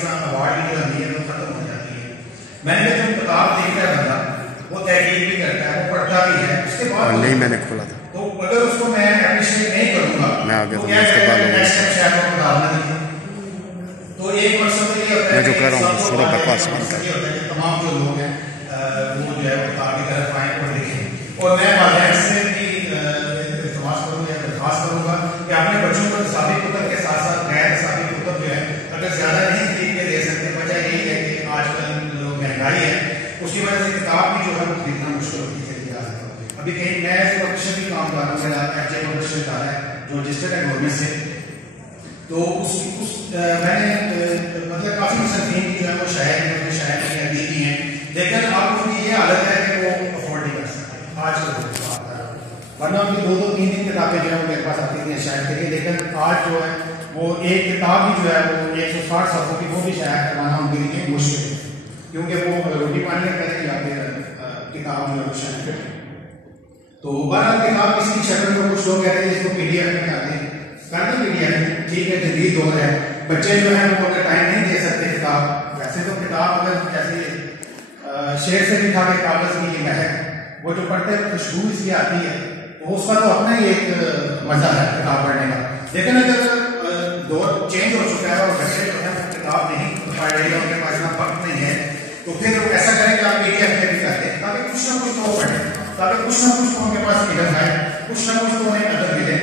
इस तरह अवार्ड की जो अहमियत वो खत्म हो जाती है। मैंने जो किताब देखता है बंदा वो तहकीक भी करता है, वो पढ़ता भी है, उसके बाद नहीं मैंने खोला था तो अगर उसको मैं अप्रिशिएट नहीं करूंगा मैं आ गया तो था क्या उसके बाद लोगों ने शायद वो किताब ना लिखे। तो एक मकसद ये होता है मैं जो कह रहा हूँ शुरू का पास कि तमाम जो लोग हैं वो जो है किताब की तरफ आए और लिखें। और मैं वालिदैन से भी इल्तिमास करूँगा या दरख्वास्त करूँगा कि अपने बच्चों को निसाबी कुतुब के साथ साथ गैर निसाबी कुतुब जो है अगर ज़्यादा नहीं खरीद के दे सकते, वजह यही है कि आजकल जो महंगाई है उसकी वजह से किताब भी जो है वो खरीदना मुश्किल होती चली जा रही है। अभी कहीं मैं ऐसे पब्लिशर भी काम कर रहा हूँ, मेरा FJ पब्लिशर का है जो रजिस्टर्ड है गवर्नमेंट से, तो मैंने मतलब काफ़ी मुसन्निफ़ीन जो है वो शायर की अदीबी हैं, लेकिन अब उनकी ये हालत है कि वो अफोर्ड नहीं कर सकते आज के दौर में, वरना उनकी 2-3 किताबें जो है वो मेरे पास आती थी शायर के लिए, लेकिन आज जो है वो एक किताब भी जो है वो 160 सफ़ों की वो भी शायर करवाना उनके लिए मुश्किल है, क्योंकि वो रोटी पानी का कहते या फिर किताब जो है वो शायर करते। तो बहरहाल किताब किसी की शक्ल में कुछ लोग कहते हैं इसको PDF में आते हैं, करना PDF ठीक है, जदीद दौर है, बच्चे जो है वो अगर टाइम नहीं दे सकते किताब, वैसे तो किताब अगर जैसे शेर से लिखा के कागज की ये महक वो जो पढ़ते हैं खुशबू इसकी आती है, तो उसका तो अपना ही एक मजा है किताब पढ़ने का। लेकिन अगर दौर चेंज हो चुका है और बच्चे जो है किताब नहीं पढ़ रहे हैं, उनके पास इतना वक्त नहीं है, तो फिर वो ऐसा करें कि आप PDF में भी करते हैं ताकि कुछ ना कुछ तो पढ़े, ताकि कुछ ना कुछ तो उनके पास इधर आए, कुछ ना कुछ तो उन्हें अदब मिले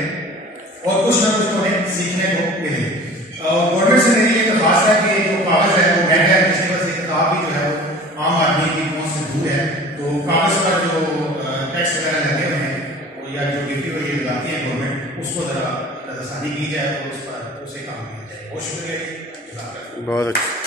और कुछ ना कुछ तो उन्हें सीखने को मिले। गवर्नमेंट से मेरी ये खास है कि जो कागज है वो महंगा है, पिछली वजह से किताब भी जो है वो आम आदमी की पहुंच से दूर है, तो कागज पर जो टैक्स वगैरह लगे हुए हैं या जो ड्यूटी वगैरह लगाती है गवर्नमेंट, उसको जरा नजरसानी की जाए और उस पर उसे काम किया जाए। बहुत शुक्रिया, बहुत अच्छा।